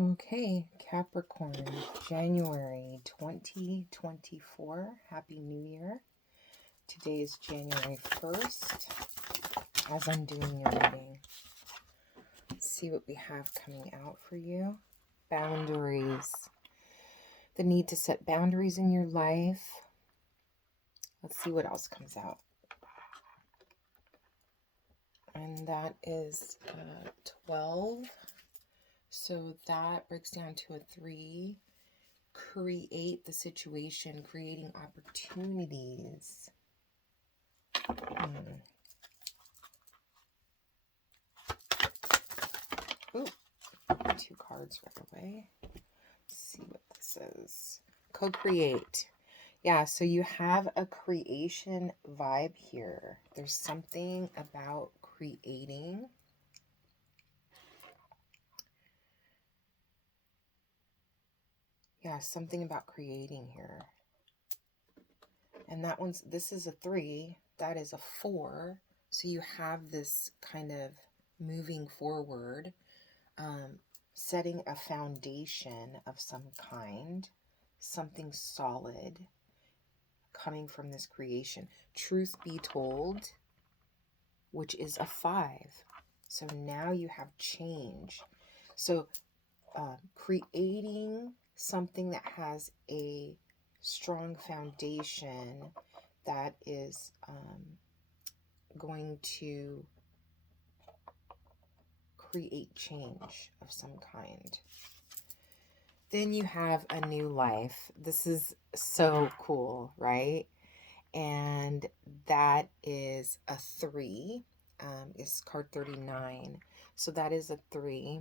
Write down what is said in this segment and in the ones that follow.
Okay, Capricorn, January 2024. Happy New Year. Today is January 1st. As I'm doing your reading, let's see what we have coming out for you. Boundaries. The need to set boundaries in your life. Let's see what else comes out. And that is 12. So that breaks down to a 3. Create the situation, creating opportunities. Ooh, 2 cards right away. Let's see what this is. Co-create. Yeah, so you have a creation vibe here. There's something about creating. Yeah, something about creating here. And this is a 3. That is a 4. So you have this kind of moving forward, setting a foundation of some kind, something solid coming from this creation. Truth be told, which is a 5. So now you have change. So creating something that has a strong foundation that is going to create change of some kind. Then you have a new life. This is so cool, right? And that is a 3. Is card 39. So that is a 3.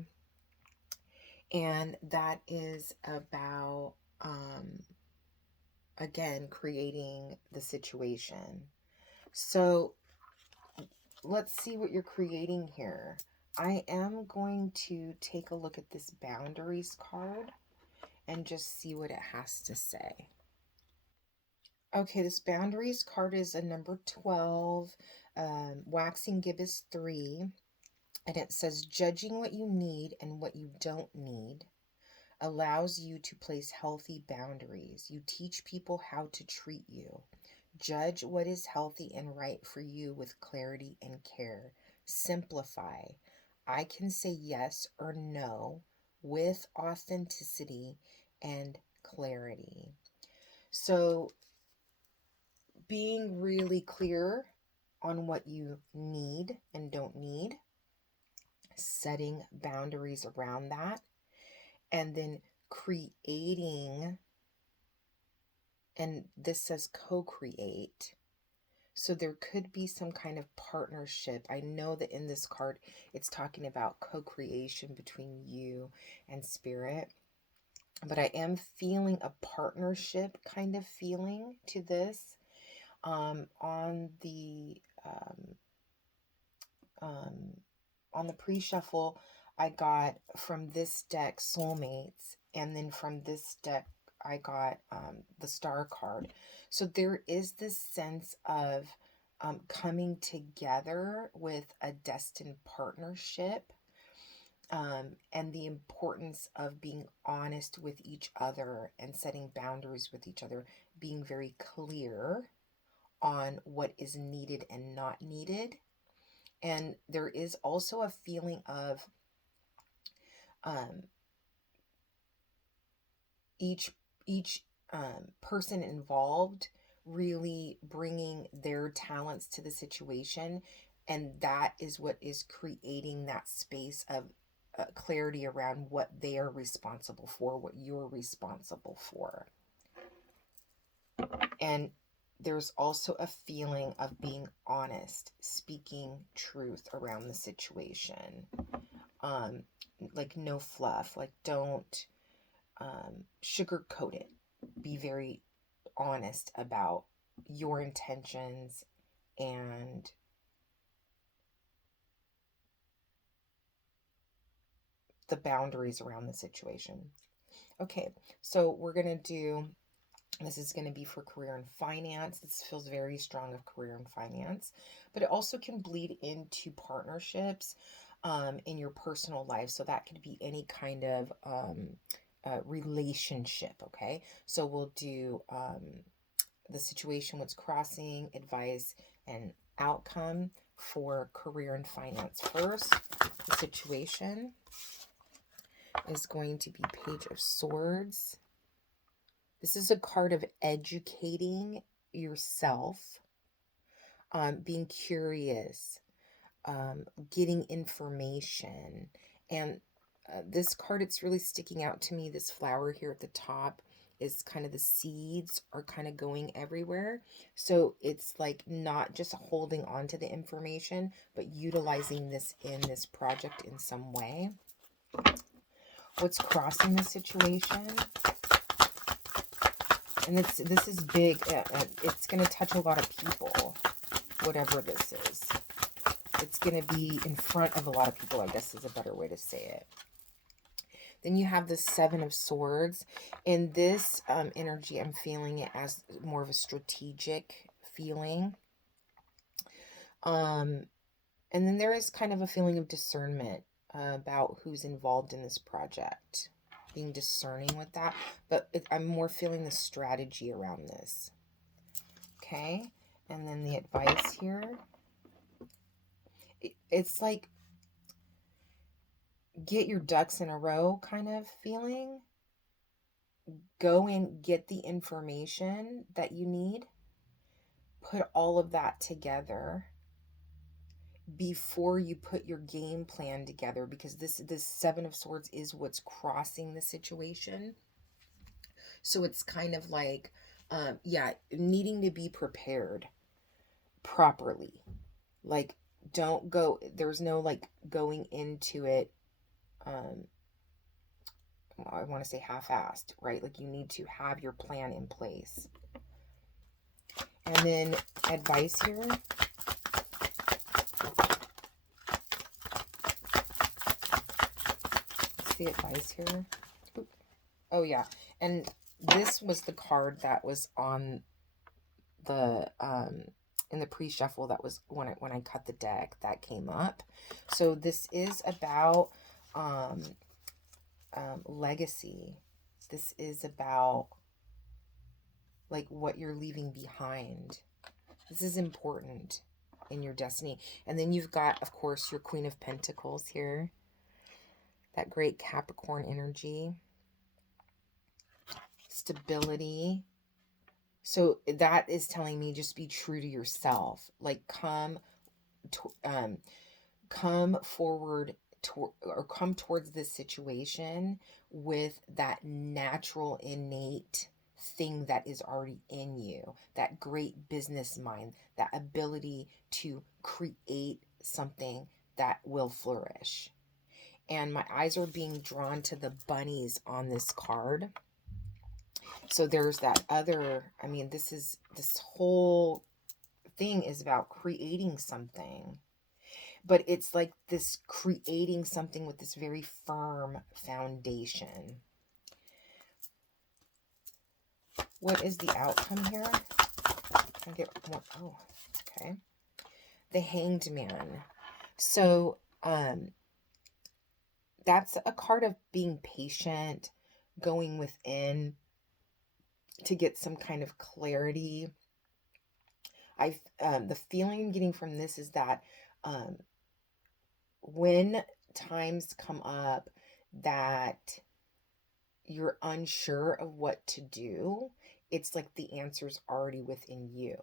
And that is about, again, creating the situation. So let's see what you're creating here. I am going to take a look at this boundaries card and just see what it has to say. Okay, this boundaries card is a number 12. Waxing gibbous 3. And it says, judging what you need and what you don't need allows you to place healthy boundaries. You teach people how to treat you. Judge what is healthy and right for you with clarity and care. Simplify. I can say yes or no with authenticity and clarity. So being really clear on what you need and don't need, setting boundaries around that, and then creating, and this says co-create. So there could be some kind of partnership. I know that in this card, it's talking about co-creation between you and spirit. But I am feeling a partnership kind of feeling to this. On the pre-shuffle, I got from this deck Soulmates, and then from this deck I got the Star card. So there is this sense of coming together with a destined partnership, and the importance of being honest with each other and setting boundaries with each other, being very clear on what is needed and not needed. And there is also a feeling of each person involved really bringing their talents to the situation, and that is what is creating that space of clarity around what they are responsible for, what you're responsible for. And there's also a feeling of being honest, speaking truth around the situation. Like no fluff, like don't sugarcoat it. Be very honest about your intentions and the boundaries around the situation. Okay, so we're going to do, this is going to be for career and finance. This feels very strong of career and finance, but it also can bleed into partnerships. in your personal life. So that could be any kind of relationship, okay? So we'll do the situation, what's crossing, advice, and outcome for career and finance. First, the situation is going to be Page of Swords. This is a card of educating yourself, being curious, getting information. And this card, it's really sticking out to me. This flower here at the top is kind of the seeds are kind of going everywhere. So it's like not just holding on to the information, but utilizing this in this project in some way. What's crossing the situation? And this is big. It's going to touch a lot of people, whatever this is. It's going to be in front of a lot of people, I guess is a better way to say it. Then you have the Seven of Swords. In this energy, I'm feeling it as more of a strategic feeling. And then there is kind of a feeling of discernment about who's involved in this project. Being discerning with that. But I'm more feeling the strategy around this. Okay. And then the advice here. It's like get your ducks in a row kind of feeling. Go and get the information that you need. Put all of that together before you put your game plan together, because this Seven of Swords is what's crossing the situation. So it's kind of like, needing to be prepared properly. Like, don't go, there's no like going into it, I want to say half-assed, right? Like you need to have your plan in place. And then advice here. What's the advice here? Oop. Oh yeah. And this was the card that was on the in the pre-shuffle. That was when I cut the deck that came up. So this is about legacy. This is about like what you're leaving behind. This is important in your destiny. And then you've got, of course, your Queen of Pentacles here. That great Capricorn energy. Stability. So that is telling me just be true to yourself. Like come forward or come towards this situation with that natural, innate thing that is already in you. That great business mind, that ability to create something that will flourish. And my eyes are being drawn to the bunnies on this card. So there's that other, I mean, this whole thing is about creating something. But it's like this creating something with this very firm foundation. What is the outcome here? Can I get one? Oh, okay. The Hanged Man. So, that's a card of being patient, going within to get some kind of clarity. The feeling I'm getting from this is that when times come up that you're unsure of what to do, it's like the answer's already within you.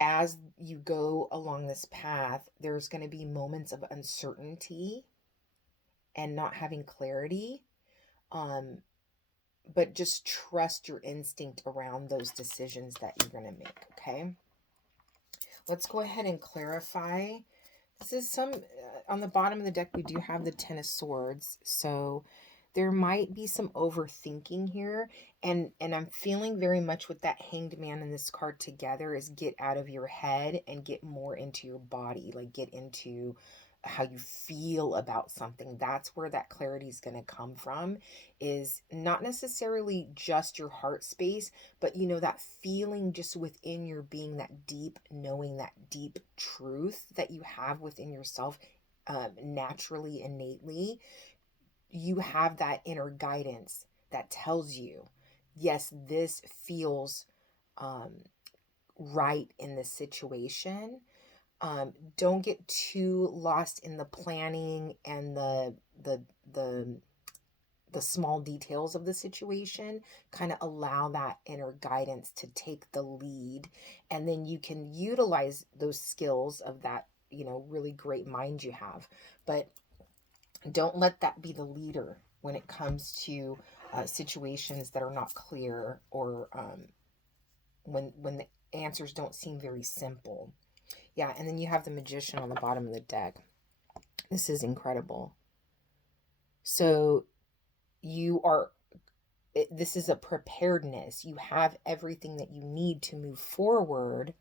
As you go along this path, there's going to be moments of uncertainty and not having clarity. But just trust your instinct around those decisions that you're going to make, okay? Let's go ahead and clarify. This is on the bottom of the deck, we do have the Ten of Swords. So there might be some overthinking here. And I'm feeling very much with that Hanged Man and this card together is get out of your head and get more into your body. Like get into how you feel about something. That's where that clarity is going to come from, is not necessarily just your heart space, but you know, that feeling just within your being, that deep knowing, that deep truth that you have within yourself naturally, innately, you have that inner guidance that tells you, yes, this feels right in this situation. Don't get too lost in the planning and the the the small details of the situation. Kind of allow that inner guidance to take the lead, and then you can utilize those skills of that, really great mind you have. But don't let that be the leader when it comes to situations that are not clear, or when the answers don't seem very simple. Yeah, and then you have the Magician on the bottom of the deck. This is incredible. So this is a preparedness. You have everything that you need to move forward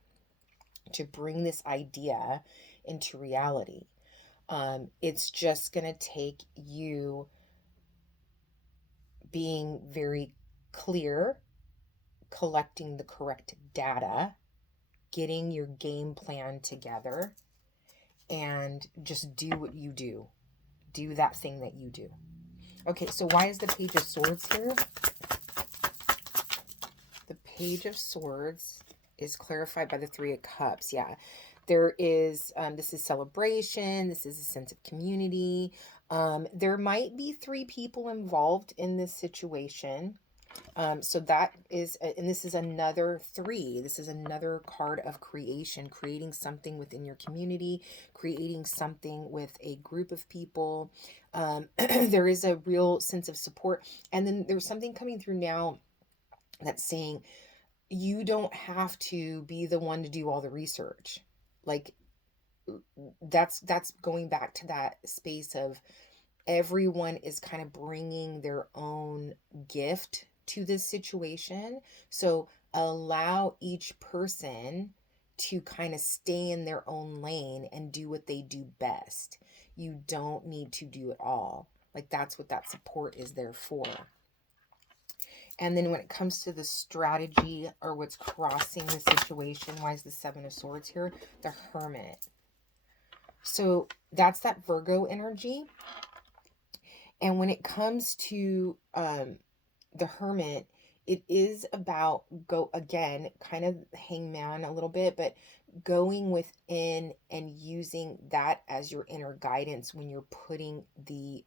to bring this idea into reality. It's just going to take you being very clear, collecting the correct data, getting your game plan together, and just do what you do. Do that thing that you do. Okay, so why is the Page of Swords here? The Page of Swords is clarified by the Three of Cups. Yeah, there is, this is celebration. This is a sense of community. There might be 3 people involved in this situation. So that is, and this is another 3. This is another card of creation, creating something within your community, creating something with a group of people. There is a real sense of support. And then there's something coming through now that's saying you don't have to be the one to do all the research. Like, that's going back to that space of everyone is kind of bringing their own gift to this situation. So allow each person to kind of stay in their own lane and do what they do best. You don't need to do it all. Like, that's what that support is there for. And then when it comes to the strategy, or what's crossing the situation, why is the Seven of Swords here? The Hermit. So that's that Virgo energy. And when it comes to the Hermit, it is about, go again, kind of hangman a little bit, but going within and using that as your inner guidance when you're putting the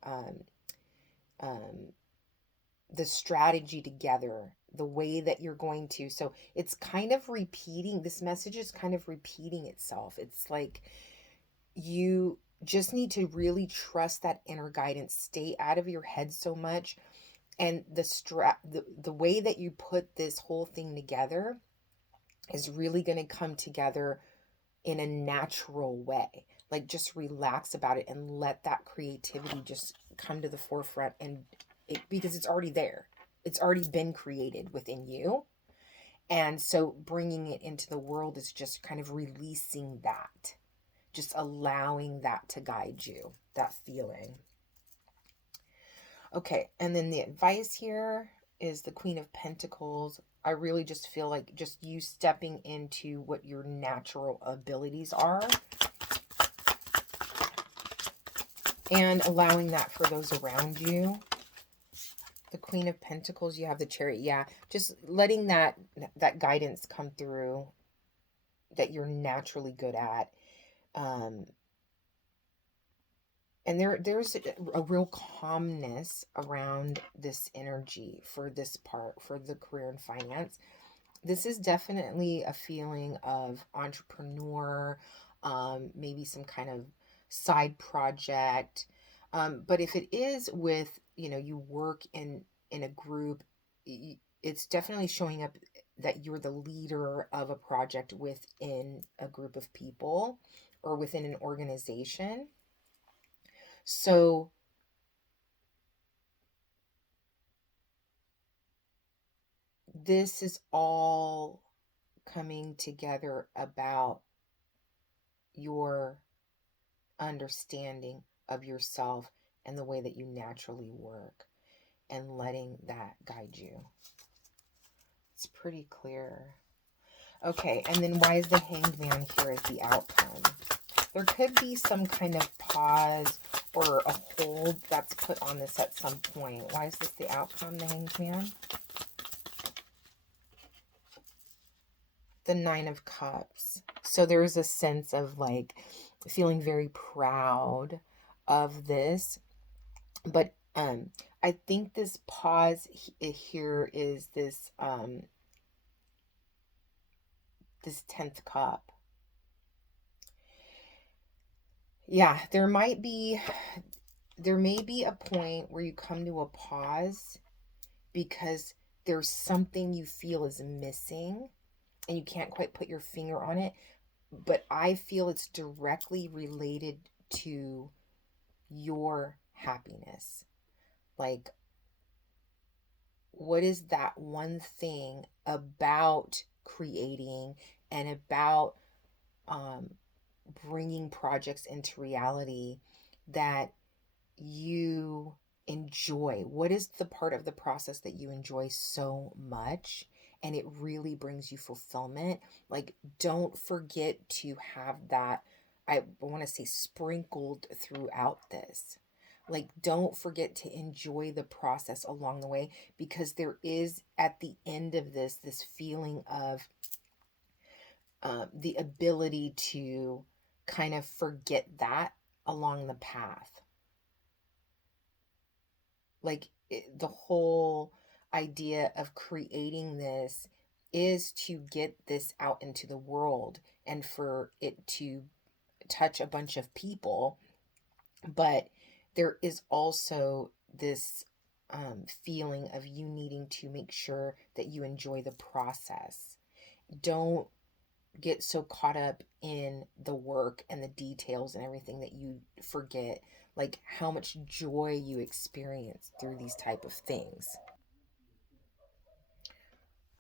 strategy together, the way that you're going to. So it's kind of repeating, this message is kind of repeating itself. It's like you just need to really trust that inner guidance. Stay out of your head so much. And the way that you put this whole thing together is really going to come together in a natural way. Like, just relax about it and let that creativity just come to the forefront, and because it's already there. It's already been created within you. And so bringing it into the world is just kind of releasing that. Just allowing that to guide you, that feeling. Okay, and then the advice here is the Queen of Pentacles. I really just feel like just you stepping into what your natural abilities are and allowing that for those around you. The Queen of Pentacles, you have the Chariot. Yeah, just letting that guidance come through that you're naturally good at. And there's a real calmness around this energy for this part, for the career and finance. This is definitely a feeling of entrepreneur, maybe some kind of side project. But if it is with, you work in a group, it's definitely showing up that you're the leader of a project within a group of people or within an organization. So this is all coming together about your understanding of yourself and the way that you naturally work, and letting that guide you. It's pretty clear. Okay, and then why is the Hanged Man here as the outcome? There could be some kind of pause or a hold that's put on this at some point. Why is this the outcome, the Hanged Man? The Nine of Cups. So there's a sense of like feeling very proud of this. But I think this pause here is this this 10th cup. Yeah, there may be a point where you come to a pause because there's something you feel is missing and you can't quite put your finger on it, but I feel it's directly related to your happiness. Like, what is that one thing about creating and about bringing projects into reality that you enjoy? What is the part of the process that you enjoy so much and it really brings you fulfillment? Like, don't forget to have that, I want to say, sprinkled throughout this. Like, don't forget to enjoy the process along the way, because there is, at the end of this feeling of the ability to kind of forget that along the path. Like, the whole idea of creating this is to get this out into the world and for it to touch a bunch of people. But there is also this feeling of you needing to make sure that you enjoy the process. Don't get so caught up in the work and the details and everything that you forget like how much joy you experience through these type of things.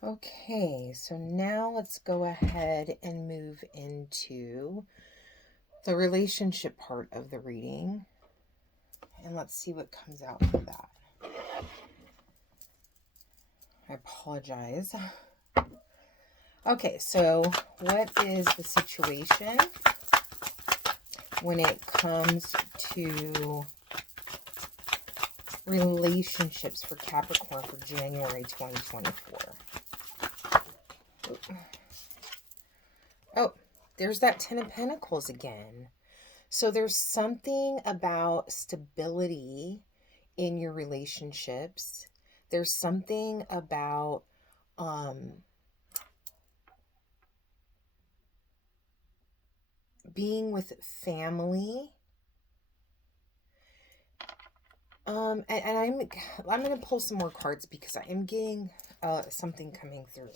Okay, so now let's go ahead and move into the relationship part of the reading, and let's see what comes out for that. I apologize. Okay, so what is the situation when it comes to relationships for Capricorn for January 2024? Oh, there's that 10 of Pentacles again. So there's something about stability in your relationships. There's something about being with family. And I'm going to pull some more cards because I am getting something coming through.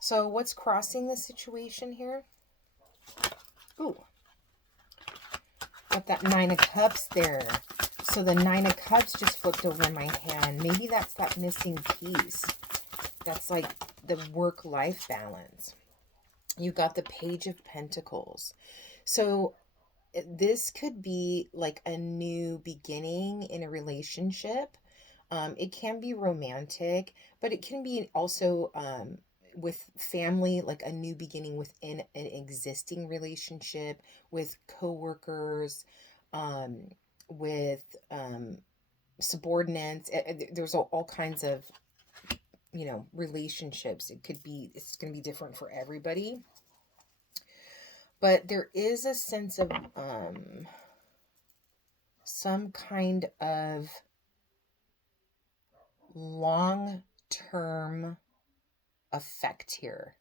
So what's crossing the situation here? Ooh. Got that Nine of Cups there. So the Nine of Cups just flipped over in my hand. Maybe that's that missing piece. That's like the work-life balance. You got the Page of Pentacles. So this could be like a new beginning in a relationship. It can be romantic, but it can be also with family, like a new beginning within an existing relationship, with coworkers, with subordinates. There's all kinds of, relationships. It's going to be different for everybody. But there is a sense of some kind of long-term effect here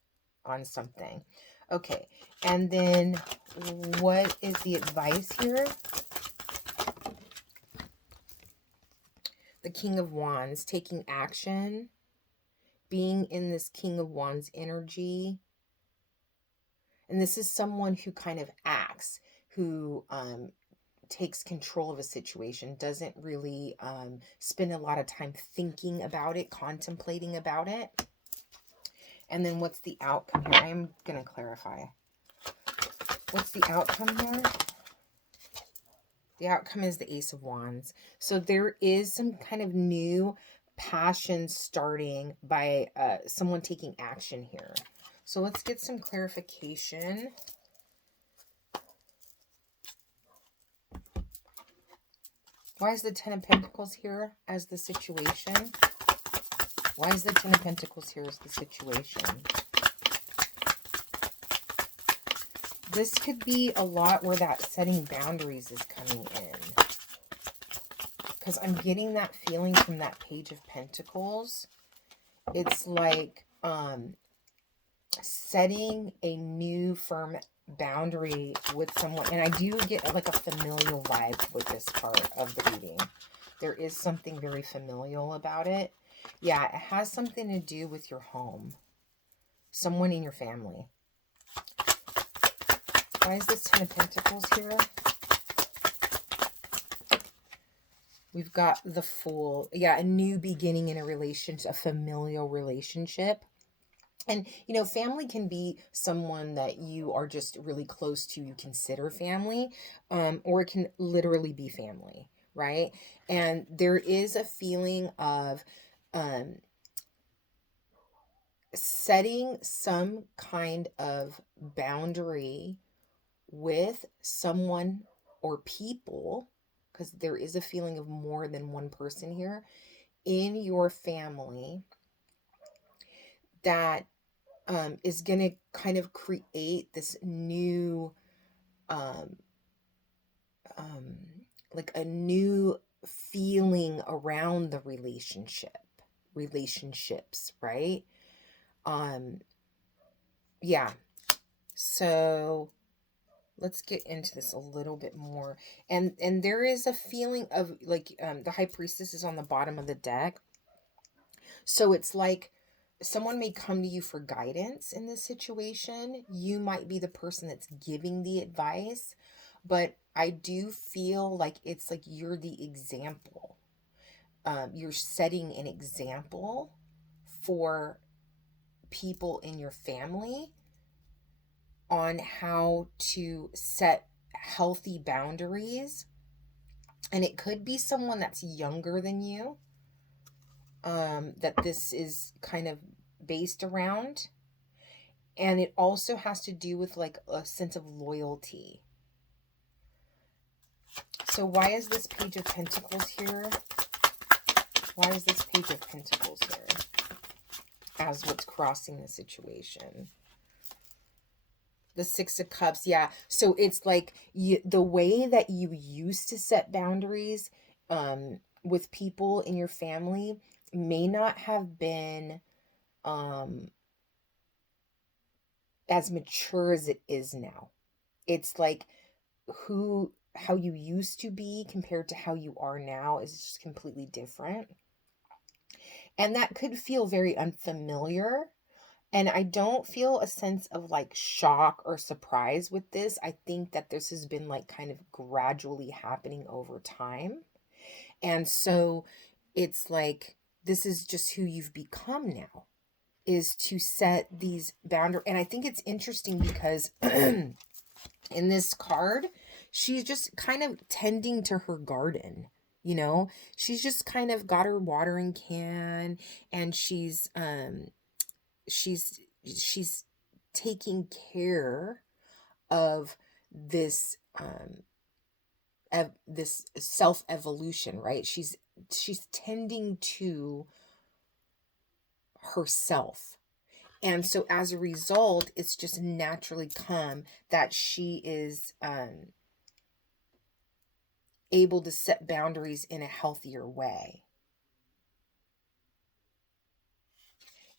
on something. Okay, and then what is the advice here? The King of Wands, taking action, being in this King of Wands energy. And this is someone who kind of acts, who takes control of a situation, doesn't really spend a lot of time thinking about it, contemplating about it. And then what's the outcome here? I'm going to clarify. What's the outcome here? The outcome is the Ace of Wands. So there is some kind of new passion starting by someone taking action here. So let's get some clarification Why is the Ten of Pentacles here as the situation? Why is the Ten of Pentacles here as the situation? This could be a lot where that setting boundaries is coming in. Because I'm getting that feeling from that Page of Pentacles. It's like setting a new firm boundary with someone. And I do get like a familial vibe with this part of the reading. There is something very familial about it. Yeah, it has something to do with your home. Someone in your family. Why is this Ten of Pentacles here? We've got the Fool. Yeah, a new beginning in a relationship, a familial relationship. And, you know, family can be someone that you are just really close to, you consider family, or it can literally be family, right? And there is a feeling of setting some kind of boundary with someone or people, because there is a feeling of more than one person here in your family that is going to kind of create this new, like a new feeling around the relationships, right? Yeah. So let's get into this a little bit more. And there is a feeling of like, the High Priestess is on the bottom of the deck. So it's like someone may come to you for guidance in this situation. You might be the person that's giving the advice, but I do feel like it's like you're the example. You're setting an example for people in your family on how to set healthy boundaries. And it could be someone that's younger than you, that this is kind of based around. And it also has to do with like a sense of loyalty. So why is this Page of Pentacles here? Why is this Page of Pentacles here as what's crossing the situation? The Six of Cups, yeah. So it's like the way that you used to set boundaries with people in your family may not have been as mature as it is now. It's like how you used to be compared to how you are now is just completely different. And that could feel very unfamiliar. And I don't feel a sense of like shock or surprise with this. I think that this has been like kind of gradually happening over time. And so it's like, this is just who you've become now, is to set these boundaries. And I think it's interesting because in this card, she's just kind of tending to her garden. You know, she's just kind of got her watering can, and she's taking care of this this self evolution, right? She's tending to herself. And so as a result, it's just naturally come that she is able to set boundaries in a healthier way.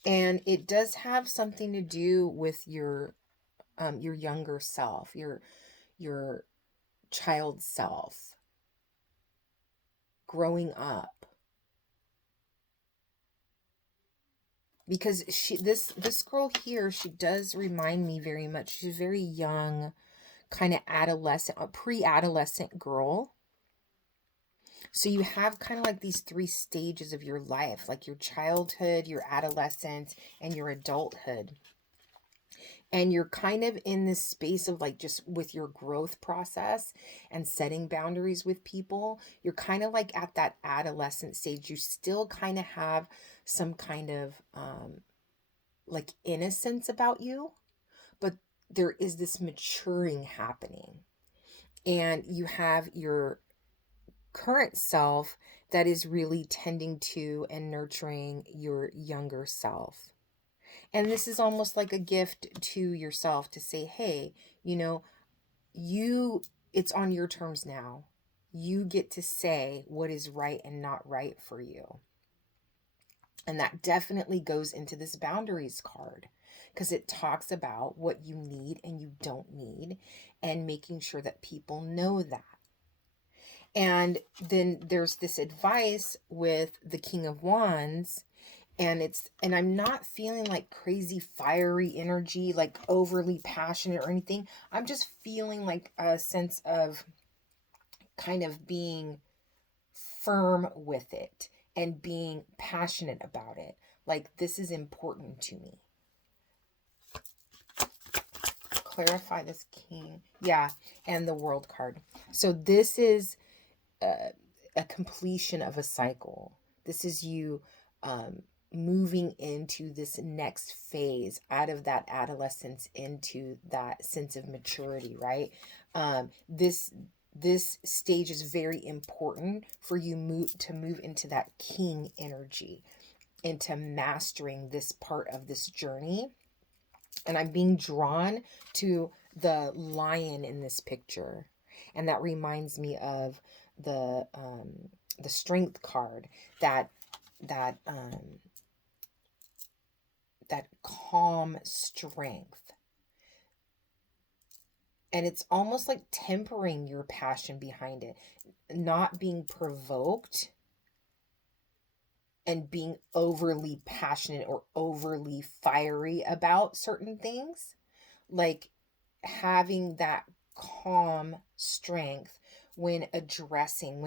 And it does have something to do with your younger self, your child self growing up. Because this girl here, she does remind me very much. She's a very young, kind of adolescent, a pre-adolescent girl. So you have kind of like these three stages of your life, like your childhood, your adolescence, and your adulthood. And you're kind of in this space of like just with your growth process and setting boundaries with people. You're kind of like at that adolescent stage. You still kind of have some kind of like innocence about you, but there is this maturing happening. And you have your current self that is really tending to and nurturing your younger self. And this is almost like a gift to yourself to say, hey, you know, you, it's on your terms now. You get to say what is right and not right for you. And that definitely goes into this boundaries card because it talks about what you need and you don't need and making sure that people know that. And then there's this advice with the King of Wands, and I'm not feeling like crazy fiery energy, like overly passionate or anything. I'm just feeling like a sense of kind of being firm with it and being passionate about it. Like, this is important to me. Clarify this king. Yeah, and the world card. So this is a completion of a cycle. This is you moving into this next phase out of that adolescence into that sense of maturity, right? This stage is very important for you to move into that king energy, into mastering this part of this journey. And I'm being drawn to the lion in this picture, and that reminds me of the strength card, that that that calm strength. And it's almost like tempering your passion behind it, not being provoked and being overly passionate or overly fiery about certain things. Like having that calm strength when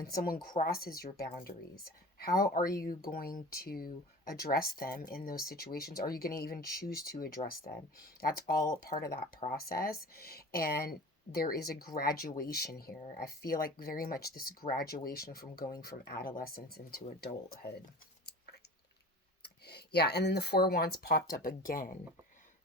someone crosses your boundaries. How are you going to address them in those situations? Are you going to even choose to address them? That's all part of that process. And there is a graduation here. I feel like very much this graduation from going from adolescence into adulthood. Yeah, and then the Four of Wands popped up again.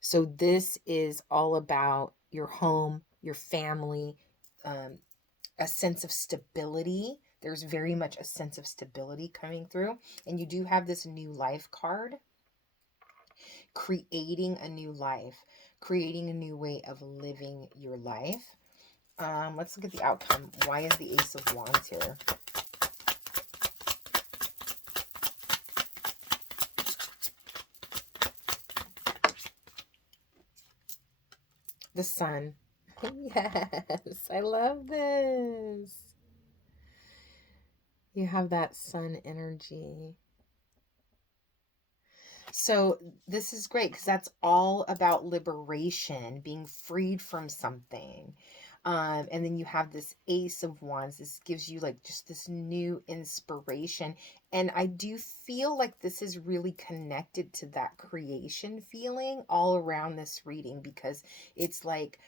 So this is all about your home, your family, a sense of stability. There's very much a sense of stability coming through. And you do have this new life card, creating a new life, creating a new way of living your life. Let's look at the outcome. Why is the Ace of Wands here? The Sun. Yes, I love this. You have that sun energy. So this is great because that's all about liberation, being freed from something. And then you have this Ace of Wands. This gives you like just this new inspiration. And I do feel like this is really connected to that creation feeling all around this reading, because it's like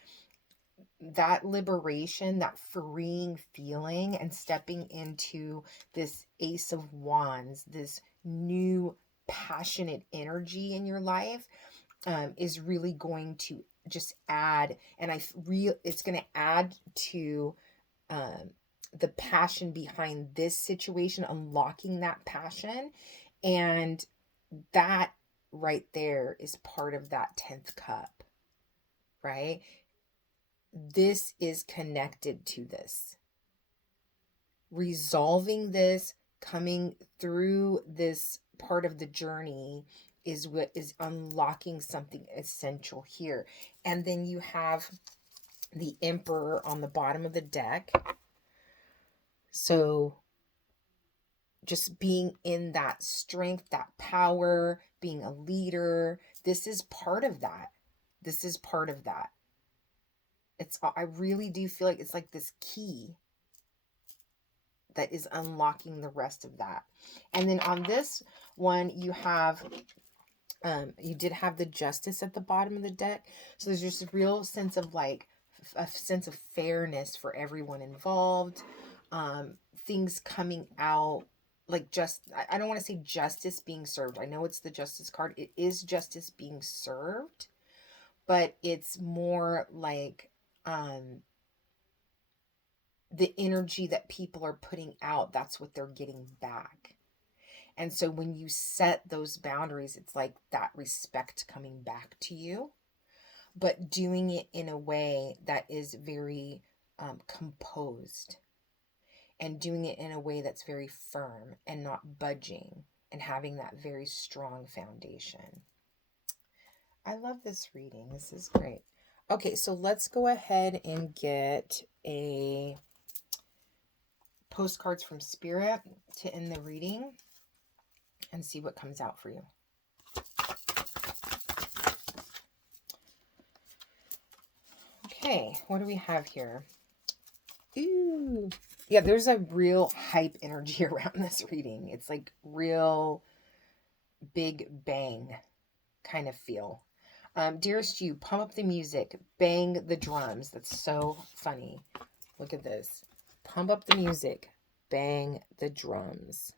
that liberation, that freeing feeling, and stepping into this Ace of Wands, this new passionate energy in your life, is really going to just add, and it's going to add to the passion behind this situation, unlocking that passion. And that right there is part of that 10th cup, right? This is connected to this. Resolving this, coming through this part of the journey, is what is unlocking something essential here. And then you have the Emperor on the bottom of the deck. So just being in that strength, that power, being a leader, this is part of that. This is part of that. I really do feel like it's like this key that is unlocking the rest of that. And then on this one, you did have the Justice at the bottom of the deck. So there's just a real sense of like a sense of fairness for everyone involved. Things coming out, like I don't want to say justice being served. I know it's the Justice card. It is justice being served, but it's more like the energy that people are putting out, that's what they're getting back. And so when you set those boundaries, it's like that respect coming back to you, but doing it in a way that is very composed, and doing it in a way that's very firm and not budging, and having that very strong foundation. I love this reading. This is great. Okay, so let's go ahead and get a postcards from Spirit to end the reading and see what comes out for you. Okay, what do we have here? Ooh. Yeah, there's a real hype energy around this reading. It's like real big bang kind of feel. Dearest you, pump up the music, bang the drums. That's so funny. Look at this. Pump up the music, bang the drums.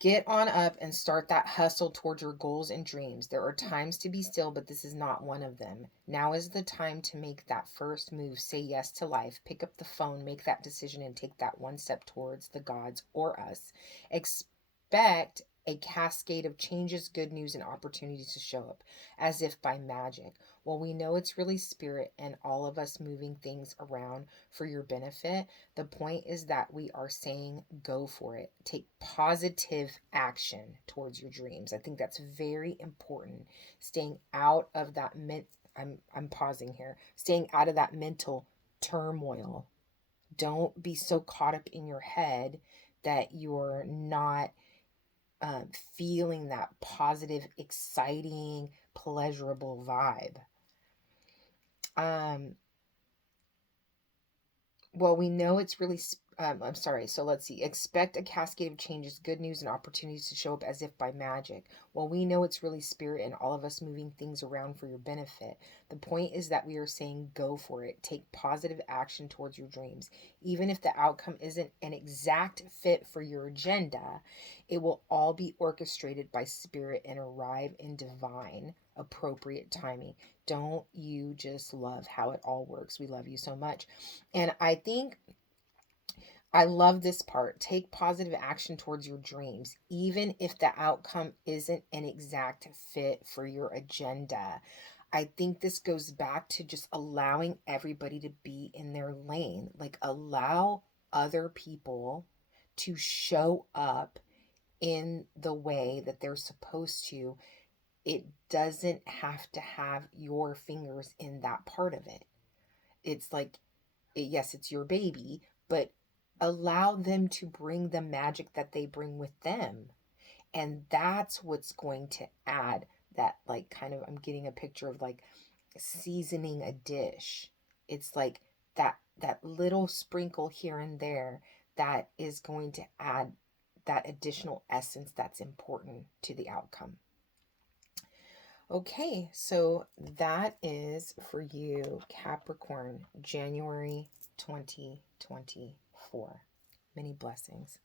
Get on up and start that hustle towards your goals and dreams. There are times to be still, but this is not one of them. Now is the time to make that first move. Say yes to life. Pick up the phone, make that decision, and take that one step towards the gods or us. Expect a cascade of changes, good news, and opportunities to show up as if by magic. Well, we know it's really Spirit and all of us moving things around for your benefit. The point is that we are saying go for it. Take positive action towards your dreams. I think that's very important. Staying out of that I'm pausing here. Staying out of that mental turmoil. Don't be so caught up in your head that you're not feeling that positive, exciting, pleasurable vibe. Well, we know it's really, I'm sorry. So let's see. Expect a cascade of changes, good news, and opportunities to show up as if by magic. Well, we know it's really Spirit and all of us moving things around for your benefit. The point is that we are saying go for it. Take positive action towards your dreams. Even if the outcome isn't an exact fit for your agenda, it will all be orchestrated by Spirit and arrive in divine, appropriate timing. Don't you just love how it all works? We love you so much. And I think I love this part. Take positive action towards your dreams, even if the outcome isn't an exact fit for your agenda. I think this goes back to just allowing everybody to be in their lane. Like, allow other people to show up in the way that they're supposed to. It doesn't have to have your fingers in that part of it. It's like, yes, it's your baby, but allow them to bring the magic that they bring with them. And that's what's going to add that, like, kind of, I'm getting a picture of like seasoning a dish. It's like that little sprinkle here and there that is going to add that additional essence that's important to the outcome. Okay, so that is for you, Capricorn, January 2024. Many blessings.